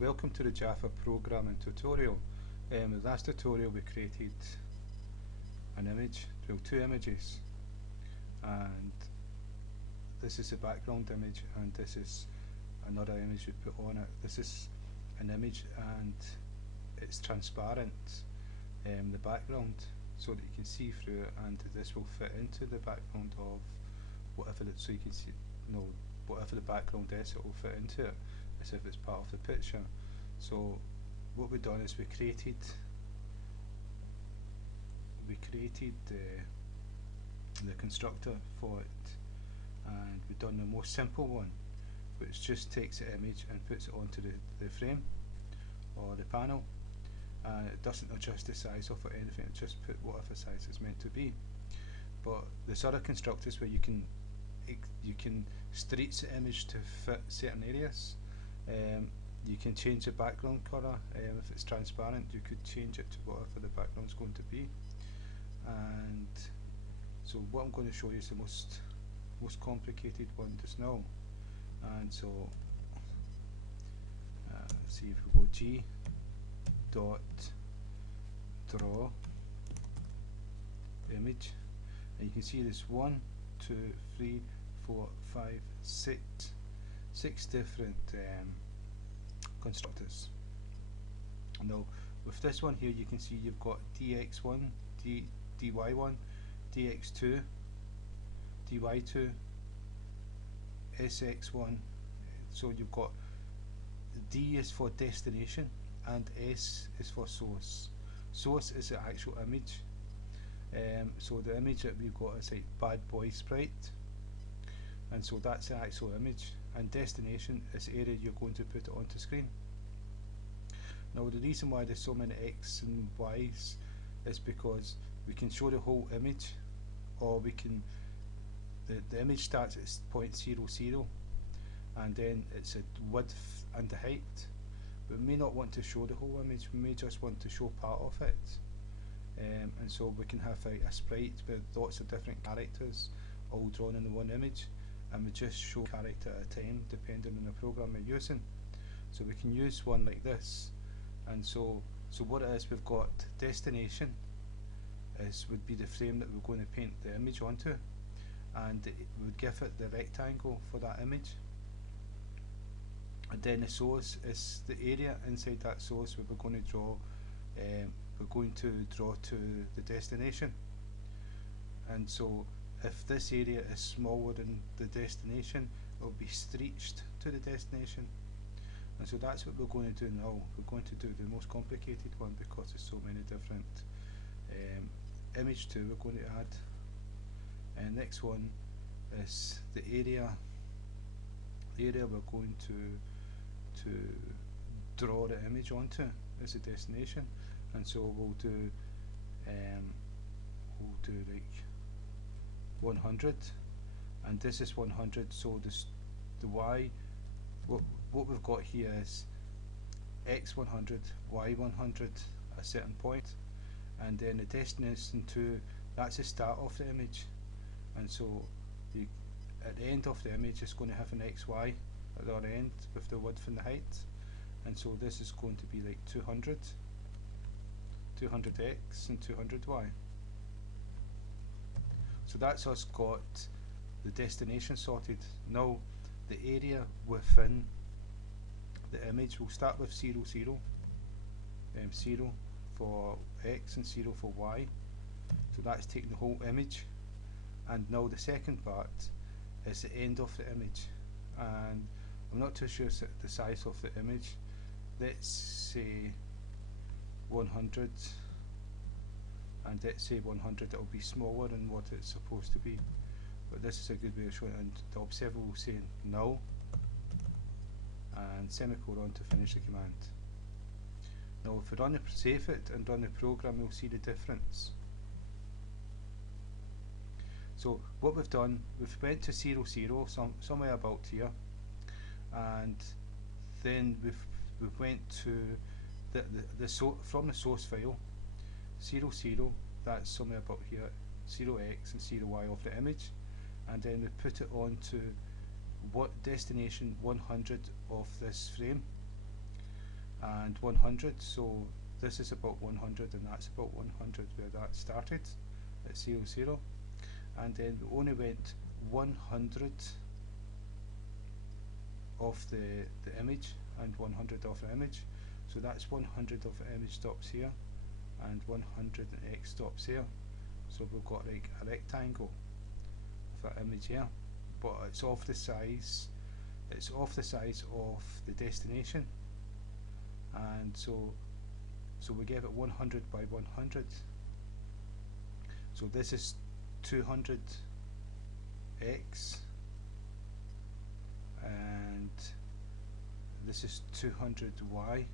Welcome to the Java programming tutorial. In the last tutorial we created an image, well, two images, and this is a background image and this is another image we put on it. This is an image and it's transparent, the background, so that you can see through it, and this will fit into the background of whatever it, so you can see, whatever the background is, it will fit into it as if it's part of the picture. So what we've done is we created the constructor for it, and we've done the most simple one, which just takes the image and puts it onto the frame or the panel, and it doesn't adjust the size of it or anything, it just put whatever size it's meant to be. But there's other constructors where you can stretch the image to fit certain areas. You can change the background colour. If it's transparent, you could change it to whatever the background is going to be. And so what I'm going to show you is the most complicated one just now. And so let's see if we go G dot draw image, and you can see there's 1, 2, 3, 4, 5, 6 different constructors. Now with this one here, you can see you've got dx1, dy1, dx2, dy2, sx1. So you've got D is for destination and S is for source. Source is the actual image. So the image that we've got is like bad boy sprite, and so that's the actual image, and destination is the area you're going to put it onto screen. Now the reason why there's so many X and Y's is because we can show the whole image, or we can, the image starts at point 0,0 and then it's a width and the height. We may not want to show the whole image, we may just want to show part of it. And so we can have a sprite with lots of different characters all drawn in the one image, and we just show character at a time depending on the program we're using. So we can use one like this, and so what it is, we've got destination would be the frame that we're going to paint the image onto, and it would give it the rectangle for that image. And then the source is the area inside that source where we're going to draw. To the destination, and so if this area is smaller than the destination, it will be stretched to the destination. And so that's what we're going to do now. We're going to do the most complicated one because there's so many different image 2 we're going to add. And next one is the area we're going to draw the image onto as a destination. And so we'll do like 100, and this is 100. So the y, what we've got here is x 100, y 100 at a certain point, and then the destination 2, that's the start of the image. And so at the end of the image, it's going to have an xy at the other end with the width and the height, and so this is going to be like 200. 200x and 200y. So that's us got the destination sorted. Now the area within the image, will start with 0, 0, 0 for x and 0 for y. So that's taking the whole image, and now the second part is the end of the image, and I'm not too sure the size of the image. Let's say 100, and let's say 100, it will be smaller than what it's supposed to be, but this is a good way of showing it. And the observer will say null and semicolon to finish the command. Now if we save it and run the program, we'll see the difference. So what we've done, we've went to 0, 0, somewhere about here, and then we've went to from the source file 0, 0, that's somewhere about here, 0x and 0y of the image, and then we put it onto what destination 100 of this frame, and 100. So this is about 100 and that's about 100 where that started at 0, 0, and then we only went 100 of the image and 100 of the image, so that's 100 of the image stops here and 100 x stops here. So we've got like a rectangle of that image here, but it's of the size of the destination, and so we give it 100 by 100. So this is 200 x and this is 200 y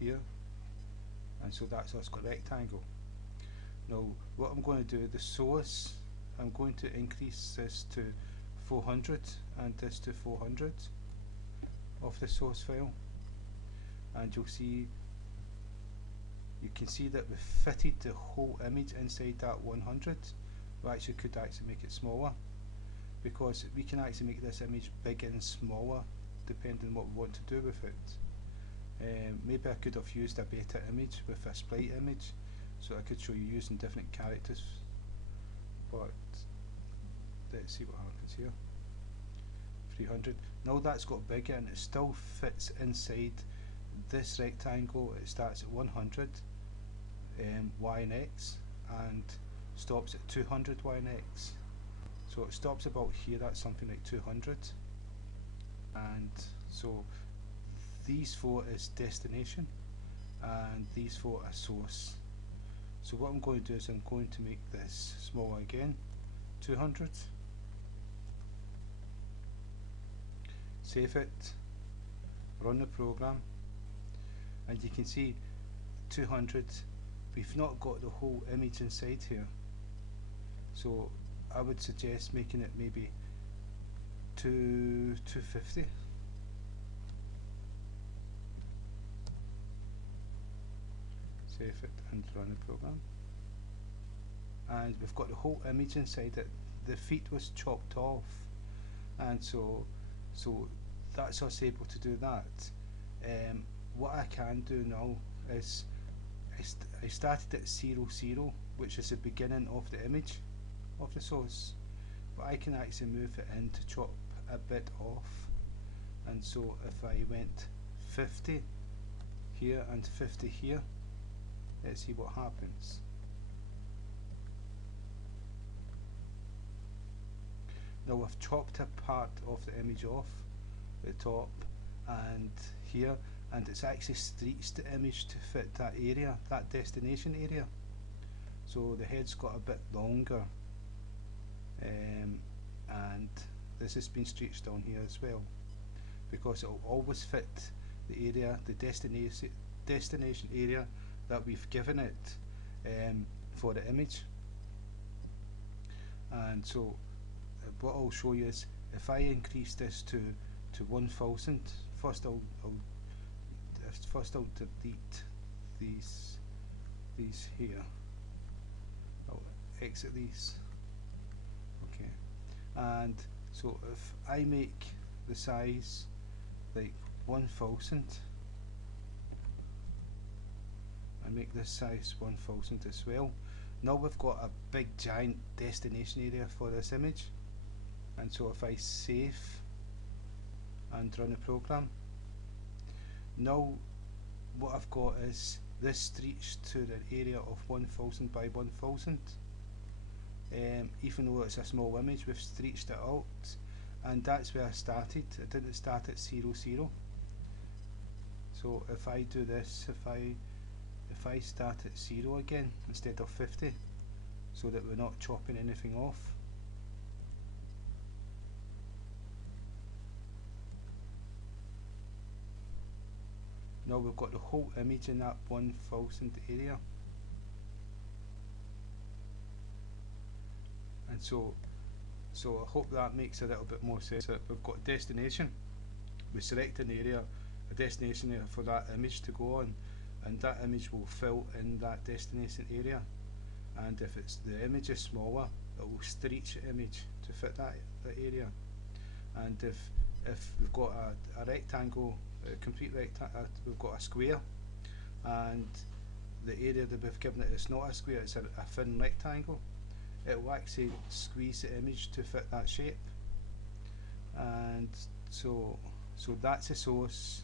here, and so that's us got rectangle. Now what I'm going to do, the source, I'm going to increase this to 400 and this to 400 of the source file, and you can see that we fitted the whole image inside that 100. We actually could actually make it smaller, because we can actually make this image bigger and smaller depending on what we want to do with it. Maybe I could have used a beta image with a sprite image, so I could show you using different characters, but let's see what happens here. 300. Now that's got bigger and it still fits inside this rectangle. It starts at 100 y and x and stops at 200 y and x. So it stops about here, that's something like 200, and so these four is destination and these four are source. So what I'm going to do is I'm going to make this smaller again, 200, save it, run the program, and you can see 200, we've not got the whole image inside here, so I would suggest making it maybe 250. Save it and run the program, and we've got the whole image inside it. The feet was chopped off, and so that's us able to do that. What I can do now is I started at 0, 0, which is the beginning of the image of the source, but I can actually move it in to chop a bit off, and so if I went 50 here and 50 here, let's see what happens. Now I've chopped a part of the image off the top and here, and it's actually stretched the image to fit that area, that destination area. So the head's got a bit longer, and this has been stretched down here as well, because it will always fit the area, the destination area that we've given it for the image. And so what I'll show you is, if I increase this to 1000, first I'll delete these here. I'll exit these. Okay, and so if I make the size like 1000, I make this size 1000 as well. Now we've got a big giant destination area for this image, and so if I save and run the program, now what I've got is this stretched to the area of 1000 by 1000. Even though it's a small image, we've stretched it out, and that's where I started. I didn't start at 0, 0. So if I do this, if I start at 0 again instead of 50, so that we're not chopping anything off. Now we've got the whole image in that 1000 area. And so I hope that makes a little bit more sense. We've got destination, we select an area, a destination area for that image to go on, and that image will fill in that destination area. And if the image is smaller, it will stretch the image to fit that area. And if we've got a rectangle a complete rectangle. We've got a square, and the area that we've given it is not a square, it's a thin rectangle. It will actually squeeze the image to fit that shape. And so that's the source.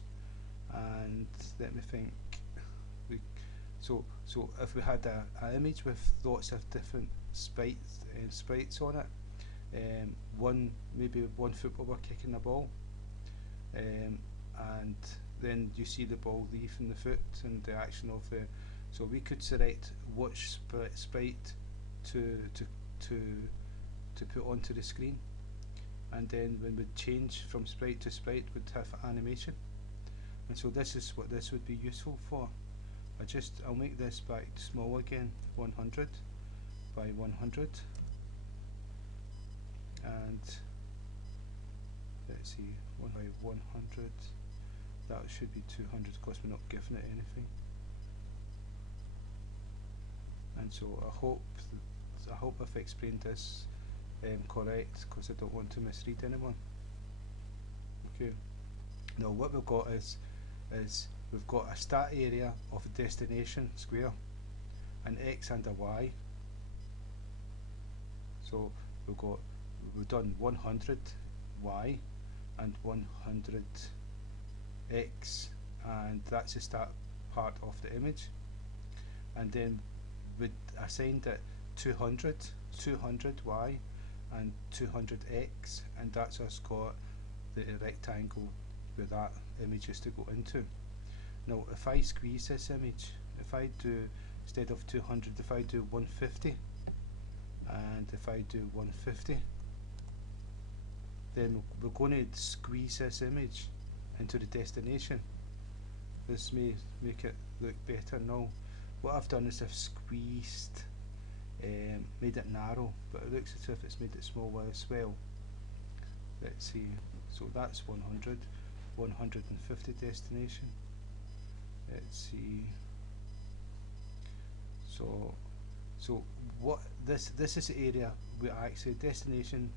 And let me think. So if we had an image with lots of different sprites on it, maybe one footballer kicking the ball, and then you see the ball leaving the foot and the action of the. So we could select which sprite to put onto the screen, and then when we change from sprite to sprite, we'd have animation. And so this is what this would be useful for. I'll make this back small again, 100 by 100, and let's see, 1 by 100. That should be 200 because we're not giving it anything. And so I hope I've explained this correct, because I don't want to mislead anyone. Okay. Now what we've got is we've got a start area of a destination square, an X and a Y. So we've done 100 Y and 100 X, and that's the start part of the image. And then we assigned it 200 Y and 200 X, and that's us got the rectangle where that image is to go into. Now if I squeeze this image, if I do, instead of 200, if I do 150, and if I do 150, then we're going to squeeze this image into the destination. This may make it look better. Now what I've done is I've squeezed, made it narrow, but it looks as if it's made it smaller as well. Let's see, so that's 100, 150 destination. Let's see. So what this is the area we actually destination.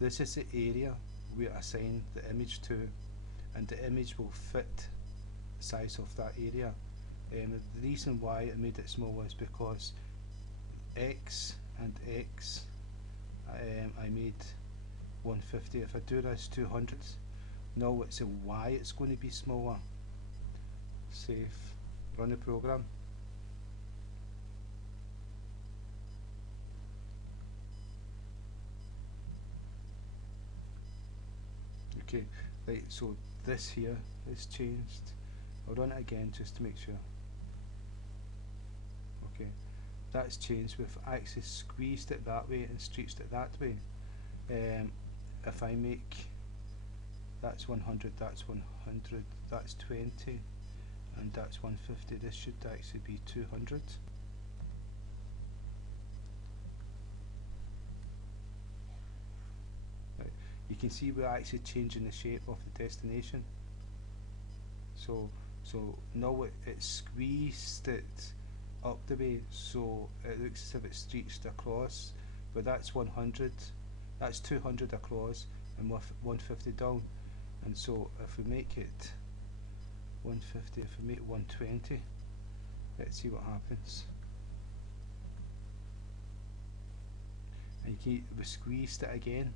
This is the area we assign the image to, and the image will fit the size of that area. The reason why I made it smaller is because X and X, I made 150. If I do this 200, no, it's a Y, it's going to be smaller. Save, run the program. Okay, right, so this here is changed. I'll run it again just to make sure. Okay, that's changed. We've actually squeezed it that way and stretched it that way. If I make, that's 100, that's 100, that's 20, and that's 150, this should actually be 200. Right. You can see we're actually changing the shape of the destination. So now it's squeezed it up the way, so it looks as if it's stretched across, but that's 100, that's 200 across and 150 down. And so if we make it 150, if we make 120, let's see what happens. And we squeezed it again,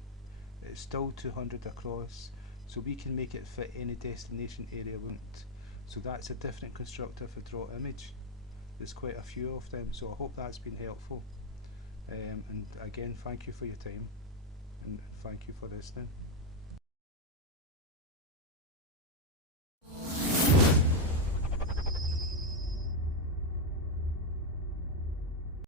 it's still 200 across, so we can make it fit any destination area we want. So that's a different constructor for draw image. There's quite a few of them, so I hope that's been helpful. And again, thank you for your time, and thank you for listening.